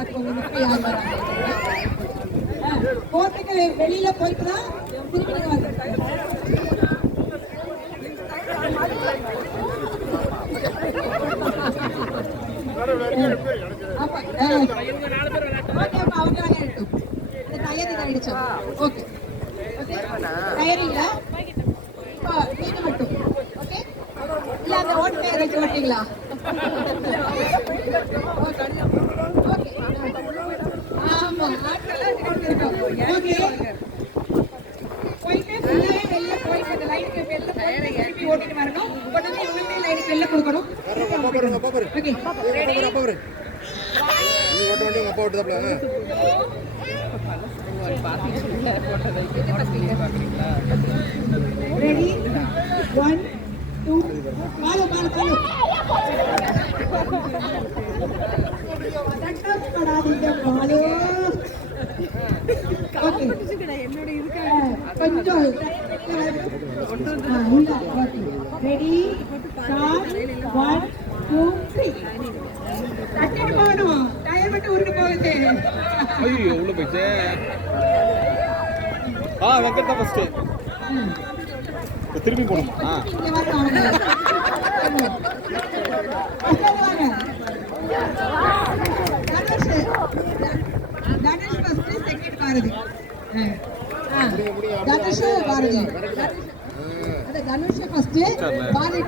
பார்த்துக்கோங்க யார் வராங்க. கோர்ட்டுக்கு வெளியில போயிட்டு தான் திருப்பி நீங்க ஓகே டயர் இல்ல நீங்க மட்டும் ஓகே இல்ல அந்த ஓட்டு டயர் வச்சு ஓட்டீங்களா? ஆமா ஓகே போயிட்டு வெளில போயிட்டு அந்த லைனுக்கு வெளில போயிட்டு ஓட்டிட்டு வரணும். உடனே இவங்க லைனுக்கு வெளில கொடுக்கணும். ஓகே நீ ஓட்ட வண்டி உங்க அப்பா ஓட்டுதாப்ல ரெடி 1 2 மாலு படாதீங்க மாலு. ஓகே என்னோட இதுக்கு கொஞ்சம் ரெடி ஸ்டார்ட் 1 2 3 தட்டிட்டு போகணும். டயர் மட்டும் உருண்டு போகுது. ஐயோ உள்ள போயிச்சே. வெங்கட் தான் ஃபர்ஸ்ட். திரும்பி போணும். இங்க வரணும். Dhanush first second Bharathi. தனுஷ் பாரதி. அத தனுஷ் ஃபர்ஸ்ட் பாரதி